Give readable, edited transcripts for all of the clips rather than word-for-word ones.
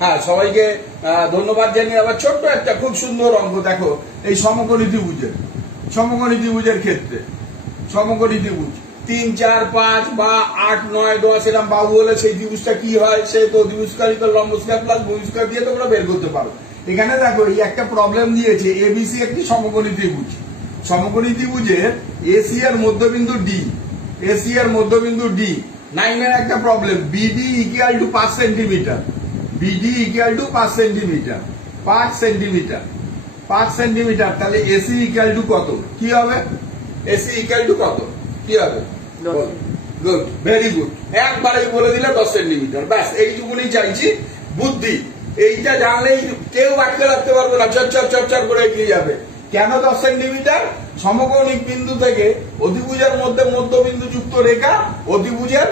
হ্যাঁ, সবাইকে ধন্যবাদ জানিয়ে আবার ছোট্ট একটা খুব সুন্দর অঙ্ক দেখো, এই সমকোণী ত্রিভুজের ক্ষেত্রে সমকোণী ত্রিভুজ 3, 4, 5 বা 8, 9, 10 এরকম বাহু হলে সেই ত্রিভুজটা কি হয়, সে তো ত্রিভুজ স্কয়ার ইকুয়াল লম্ব স্কয়ার প্লাস ভূমি স্কয়ার দিয়ে তোমরা বের করতে পারো। এখানে দেখো এই একটা প্রবলেম দিয়েছে, এবিসি একটি সমকোণী ত্রিভুজের এসি এর মধ্যবিন্দু ডি 9 এর একটা problem, BD equal two 5 centimetre, 5 centimetre, তাহলে এসি ইকুয়াল টু কত, কি হবে? এসি ইকুয়াল টু কত, কি হবে? গুড, ভেরি গুড, একবারেই বলে দিলে 10 সেন্টিমিটার। ব্যাস এইটুকুনি চাইছি, বুদ্ধি এইটা জানলেই কেউ আটকে রাখতে পারবে না, চট করে এগিয়ে যাবে। কেন 10 সেন্টিমিটার? সমকৌণিক বিন্দু থেকে অধিভুজের মধ্যে মধ্যবিন্দু যুক্ত রেখা অধিভুজের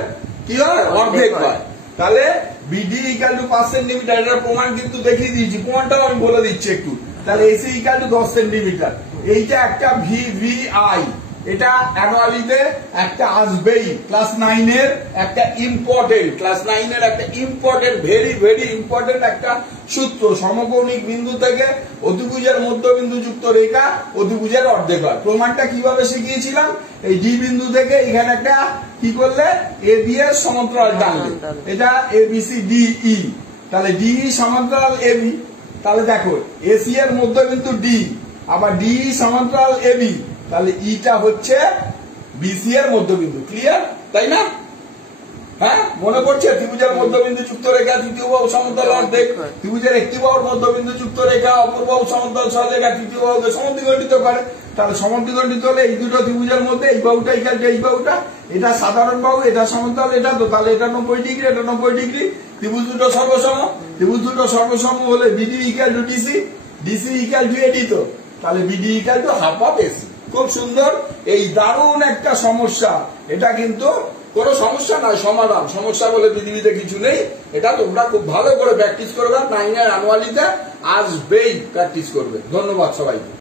কি হয়, অর্ধেক হয়। তাহলে বিডি ইকুয়াল টু 5 সেন্টিমিটার, এটার প্রমাণ কিন্তু দেখিয়ে দিয়েছি, প্রমাণটাও আমি বলে দিচ্ছি একটু। তাহলে এসি ইকুয়াল টু 10 সেন্টিমিটার। এইটা একটা ভিভিআই, এটা অ্যানুয়ালিতে একটা আসবেই। ক্লাস 9 এর একটা ইম্পর্টেন্ট ভেরি ভেরি ইম্পর্টেন্ট একটা সূত্র, সমকৌণিক বিন্দু থেকে অধিভুজের মধ্যবিন্দু যুক্ত রেখা অধিভুজের অর্ধেক হয়। প্রমাণটা কিভাবে শিখিয়েছিলাম, এই ডি বিন্দু থেকে এখানে একটা কি করলে, এ বি এর সমান্তরাল টানলে, এটা এবিসি ডিই, তাহলে ডিই সমান্তরাল এবি। তাহলে দেখো এসি এর মধ্যবিন্দু ডি, আবার ডিই সমান্তরাল এবি, তাহলে ইটা হচ্ছে বিসি এর মধ্যবিন্দু। ক্লিয়ার, তাই না? হ্যাঁ, মনে পড়ছে? ত্রিভুজের মধ্যবিন্দু যুক্ত রেখা তৃতীয় বাহু সমান্তরাল অর্ধেক, ত্রিভুজের একটি বাহুর মধ্যবিন্দু যুক্ত রেখা অপর বাহু সমান্তরাল সহলেখা তৃতীয় বাহুকে সমদ্বিখণ্ডিত করে। তাহলে সমদ্বিখণ্ডিত হলে এই দুটো ত্রিভুজের মধ্যে এই বাহুটা ইকুয়াল টু এই বাহুটা, এটা সাধারণ বাহু, এটা সমান্তরাল, এটা তো, তাহলে এটা 90 ডিগ্রি, এটা 90 ডিগ্রি। ত্রিভুজ দুটো সর্বসম হলে BD equal to DC, DC equal to AD, তো তাহলে BD equal to half of AC. খুব সুন্দর, এই দারুণ একটা সমস্যা। এটা কিন্তু কোনো সমস্যা নয়, সমাধান। সমস্যা বলে পৃথিবীতে কিছু নেই। এটা তোমরা খুব ভালো করে প্র্যাকটিস করবে, 9 এর অ্যানুয়ালিতে আসবেই প্র্যাকটিস করবে। ধন্যবাদ সবাইকে।